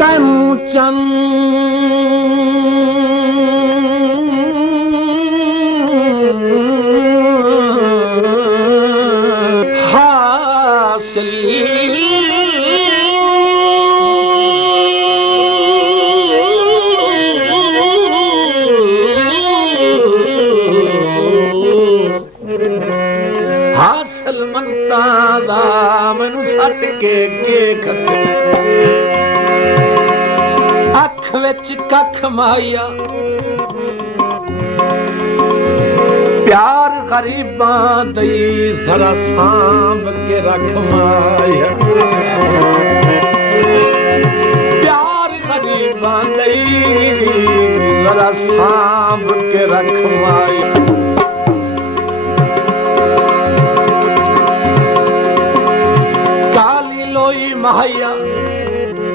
तैनू चंद हासिल हासिल मनता दा मैनू सट के खत अख विच कख माया प्यार गरीबां दई जरा सांभ के रख माया प्यार गरीबां दई जरा सांभ के रख माया काली लोई माया